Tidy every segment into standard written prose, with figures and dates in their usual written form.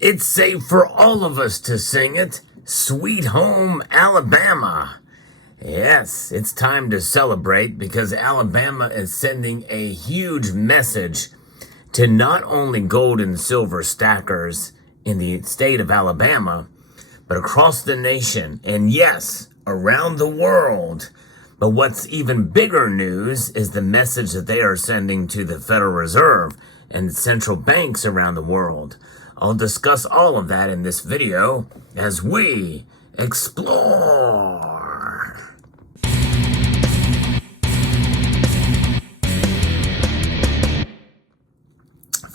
It's safe for all of us to sing it. Sweet Home Alabama. Yes, it's time to celebrate because Alabama is sending a huge message to not only gold and silver stackers in the state of Alabama, but across the nation, and yes, around the world. But what's even bigger news is the message that they are sending to the Federal Reserve and central banks around the world. I'll discuss all of that in this video as we explore.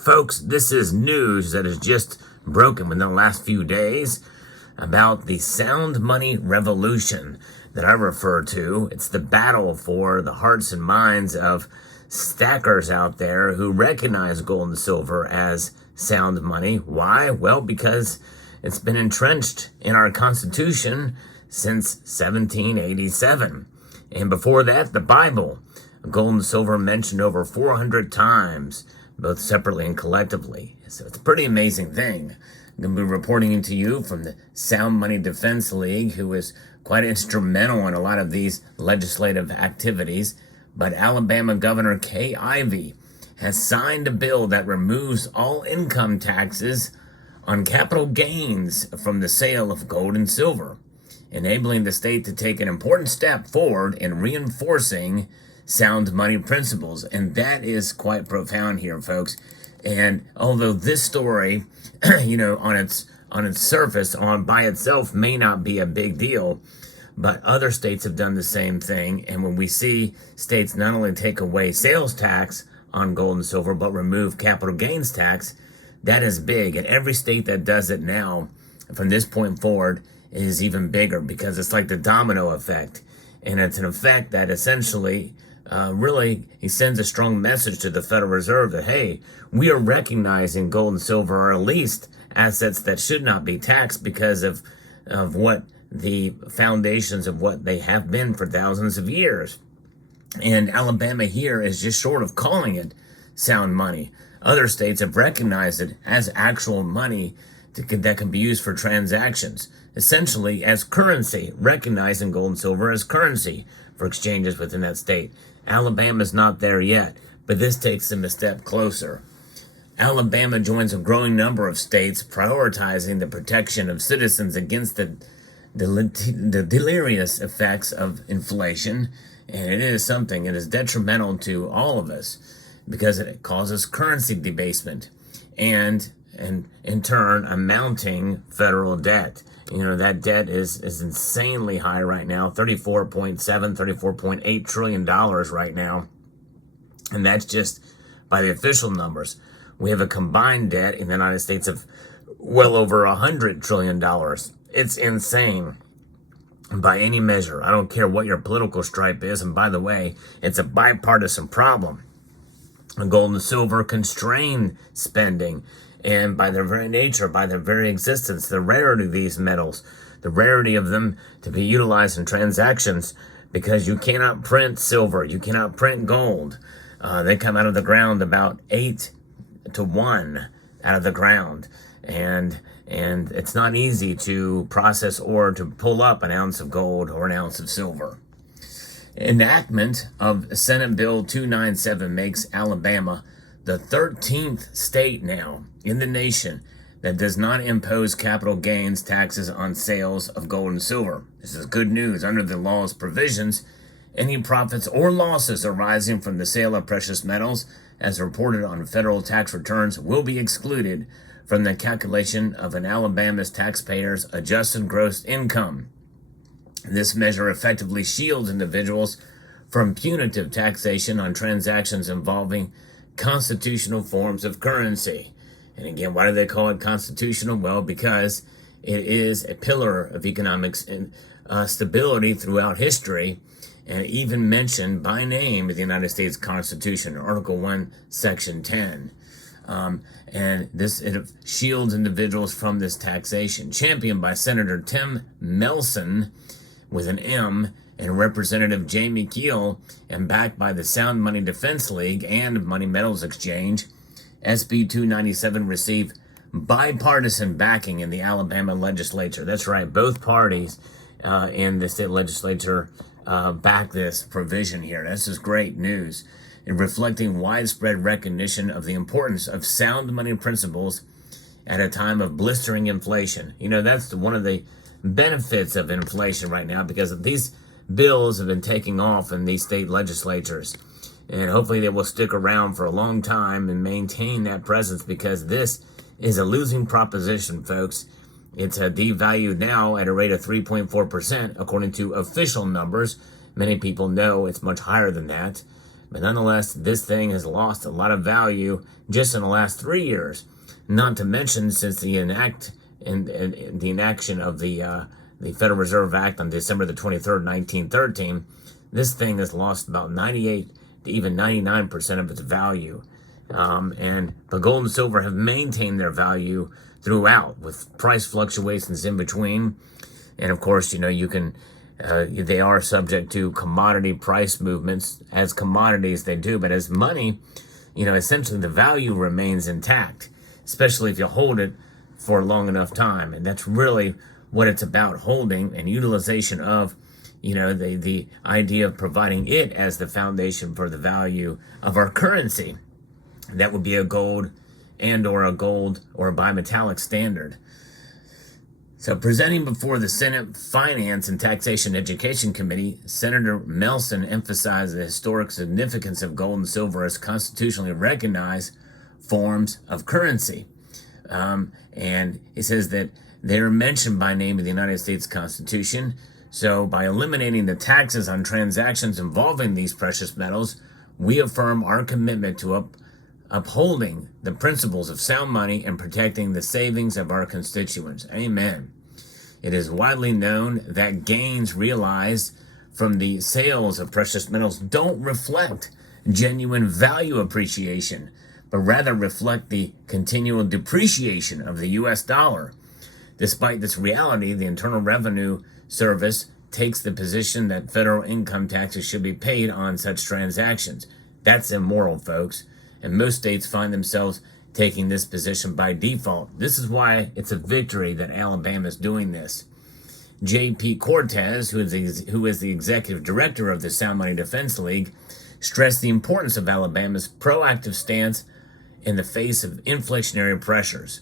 Folks, this is news that has just broken within the last few days about the sound money revolution that I refer to. It's the battle for the hearts and minds of stackers out there who recognize gold and silver as sound money. Why? Well, because it's been entrenched in our Constitution since 1787. And before that, the Bible. Gold and silver mentioned over 400 times, both separately and collectively. So it's a pretty amazing thing. I'm going to be reporting to you from the Sound Money Defense League, who is quite instrumental in a lot of these legislative activities. But Alabama Governor Kay Ivey has signed a bill that removes all income taxes on capital gains from the sale of gold and silver, enabling the state to take an important step forward in reinforcing sound money principles. And that is quite profound here, folks. And although this story, on its surface, by itself may not be a big deal, but other states have done the same thing. And when we see states not only take away sales tax on gold and silver, but remove capital gains tax, that is big. And every state that does it now, from this point forward, is even bigger because it's like the domino effect. And it's an effect that essentially, really, he sends a strong message to the Federal Reserve that, hey, we are recognizing gold and silver are at least assets that should not be taxed because of what the foundations of what they have been for thousands of years. And Alabama here is just short of calling it sound money. Other states have recognized it as actual money that can be used for transactions, essentially as currency, recognizing gold and silver as currency for exchanges within that state. Alabama's not there yet, but this takes them a step closer. Alabama joins a growing number of states prioritizing the protection of citizens against the deleterious effects of inflation, and it is something that is detrimental to all of us because it causes currency debasement and in turn a mounting federal debt. That debt is insanely high right now, $34.8 trillion right now, and that's just by the official numbers. We have a combined debt in the United States of well over $100 trillion. It's insane by any measure. I don't care what your political stripe is. And by the way, it's a bipartisan problem. Gold and silver constrain spending. And by their very nature, by their very existence, the rarity of these metals, the rarity of them to be utilized in transactions, because you cannot print silver, you cannot print gold. They come out of the ground about 8 to 1 out of the ground. And it's not easy to process or to pull up an ounce of gold or an ounce of silver. Enactment of Senate Bill 297 makes Alabama the 13th state now in the nation that does not impose capital gains taxes on sales of gold and silver. This is good news. Under the law's provisions, any profits or losses arising from the sale of precious metals, as reported on federal tax returns, will be excluded from the calculation of an Alabama's taxpayers' adjusted gross income. This measure effectively shields individuals from punitive taxation on transactions involving constitutional forms of currency. And again, why do they call it constitutional? Well, because it is a pillar of economics and stability throughout history, and even mentioned by name in the United States Constitution, Article 1, Section 10. And it shields individuals from this taxation. Championed by Senator Tim Melson, with an M, and Representative Jamie Keel, and backed by the Sound Money Defense League and Money Metals Exchange, SB 297 received bipartisan backing in the Alabama legislature. That's right, both parties in the state legislature back this provision here. This is great news, in reflecting widespread recognition of the importance of sound money principles at a time of blistering inflation. You know, that's one of the benefits of inflation right now, because these bills have been taking off in these state legislatures. And hopefully they will stick around for a long time and maintain that presence, because this is a losing proposition, folks. It's devalued now at a rate of 3.4%, according to official numbers. Many people know it's much higher than that. But nonetheless, this thing has lost a lot of value just in the last 3 years. Not to mention, since the enaction of the Federal Reserve Act on December the 23rd, 1913, this thing has lost about 98 to even 99% of its value. But gold and silver have maintained their value throughout, with price fluctuations in between. And of course, you know, they are subject to commodity price movements. As commodities, they do, but as money, you know, essentially the value remains intact, especially if you hold it for a long enough time. And that's really what it's about, holding and utilization of, you know, the idea of providing it as the foundation for the value of our currency. That would be a gold or a bimetallic standard. So, presenting before the Senate Finance and Taxation Education Committee, Senator Melson emphasized the historic significance of gold and silver as constitutionally recognized forms of currency. And he says that they're mentioned by name in the United States Constitution. So, by eliminating the taxes on transactions involving these precious metals, we affirm our commitment to upholding the principles of sound money and protecting the savings of our constituents. Amen. It is widely known that gains realized from the sales of precious metals don't reflect genuine value appreciation, but rather reflect the continual depreciation of the U.S. dollar. Despite this reality, the Internal Revenue Service takes the position that federal income taxes should be paid on such transactions. That's immoral, folks. And most states find themselves taking this position by default. This is why it's a victory that Alabama is doing this. J.P. Cortez, who is the executive director of the Sound Money Defense League, stressed the importance of Alabama's proactive stance in the face of inflationary pressures.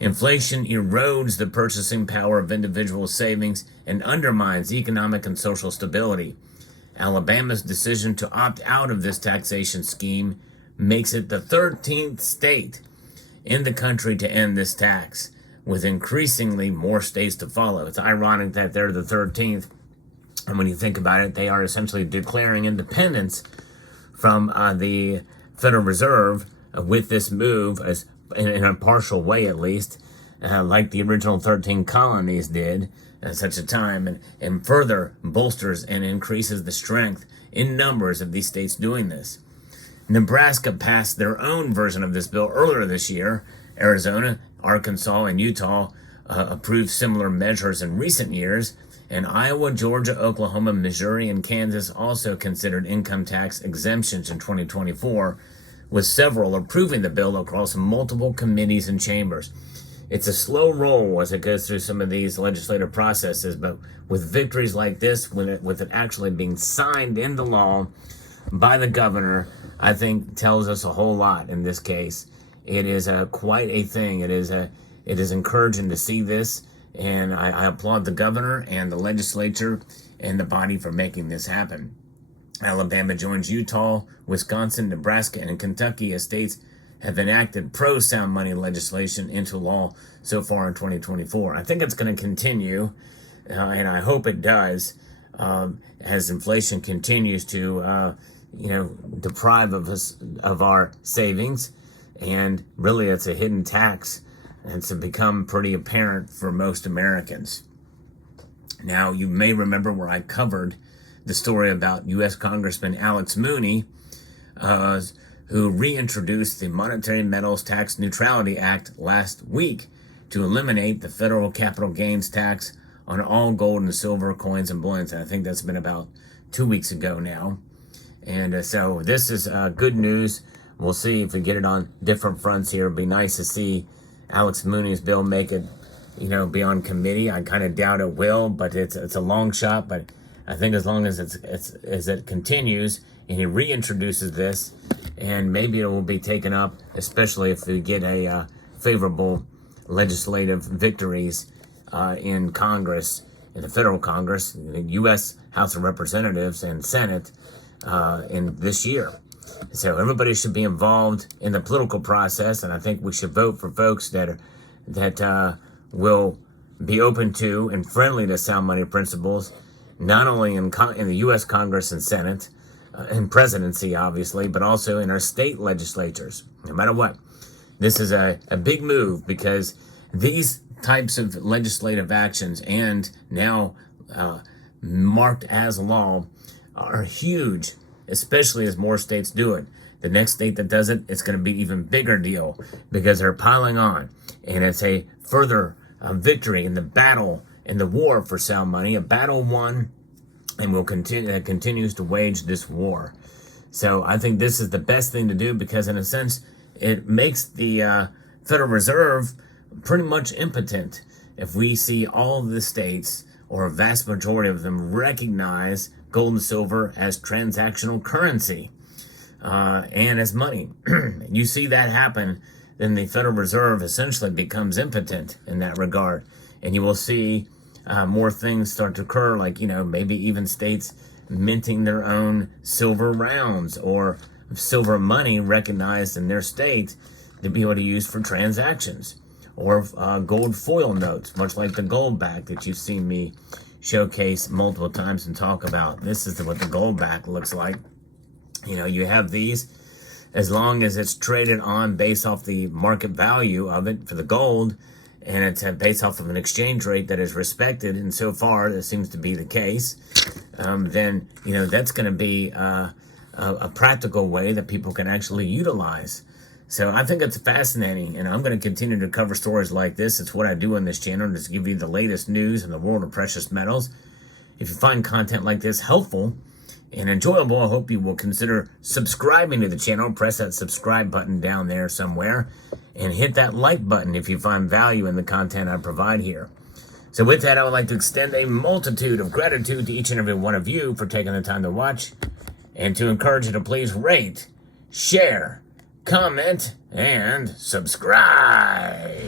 Inflation erodes the purchasing power of individual savings and undermines economic and social stability. Alabama's decision to opt out of this taxation scheme makes it the 13th state in the country to end this tax, with increasingly more states to follow. It's ironic that they're the 13th, and when you think about it, they are essentially declaring independence from the Federal Reserve with this move, as in a partial way at least, like the original 13 colonies did at such a time, and further bolsters and increases the strength in numbers of these states doing this. Nebraska passed their own version of this bill earlier this year. Arizona, Arkansas, and Utah approved similar measures in recent years. And Iowa, Georgia, Oklahoma, Missouri, and Kansas also considered income tax exemptions in 2024, with several approving the bill across multiple committees and chambers. It's a slow roll as it goes through some of these legislative processes, but with victories like this, with it actually being signed into law by the governor, I think tells us a whole lot in this case. It is quite a thing. It is encouraging to see this, and I applaud the governor and the legislature and the body for making this happen. Alabama joins Utah, Wisconsin, Nebraska, and Kentucky as states have enacted pro-sound money legislation into law so far in 2024. I think it's going to continue, and I hope it does, as inflation continues to deprive us of our savings. And really, it's a hidden tax, and it's become pretty apparent for most Americans. Now, you may remember where I covered the story about U.S. Congressman Alex Mooney, who reintroduced the Monetary Metals Tax Neutrality Act last week to eliminate the federal capital gains tax on all gold and silver coins and bullions. And I think that's been about 2 weeks ago now. And so this is good news. We'll see if we get it on different fronts here. It'd be nice to see Alex Mooney's bill make it, be on committee. I kind of doubt it will, but it's a long shot. But I think as long as it continues and he reintroduces this, and maybe it will be taken up, especially if we get a favorable legislative victories in Congress, in the federal Congress, the U.S. House of Representatives and Senate in this year. So everybody should be involved in the political process, and I think we should vote for folks that will be open to and friendly to sound money principles, not only in the U.S. Congress and Senate, and presidency, obviously, but also in our state legislatures, no matter what. This is a big move because these types of legislative actions, and now marked as law, are huge, especially as more states do it. The next state that does it, it's going to be an even bigger deal because they're piling on. And it's a further victory in the battle, in the war for sound money, a battle won, and will continue, continues to wage this war. So I think this is the best thing to do because, in a sense, it makes the Federal Reserve pretty much impotent. If we see all of the states, or a vast majority of them, recognize gold and silver as transactional currency and as money. You see that happen, then the Federal Reserve essentially becomes impotent in that regard. And you will see more things start to occur, like, maybe even states minting their own silver rounds or silver money recognized in their state to be able to use for transactions, or gold foil notes, much like the gold back that you've seen me showcase multiple times and talk about. This is what the gold back looks like. You have these, as long as it's traded on based off the market value of it for the gold, and it's based off of an exchange rate that is respected, and so far that seems to be the case, then, that's going to be a practical way that people can actually utilize. So I think it's fascinating, and I'm going to continue to cover stories like this. It's what I do on this channel, just give you the latest news in the world of precious metals. If you find content like this helpful and enjoyable, I hope you will consider subscribing to the channel. Press that subscribe button down there somewhere, and hit that like button if you find value in the content I provide here. So with that, I would like to extend a multitude of gratitude to each and every one of you for taking the time to watch, and to encourage you to please rate, share, comment, and subscribe.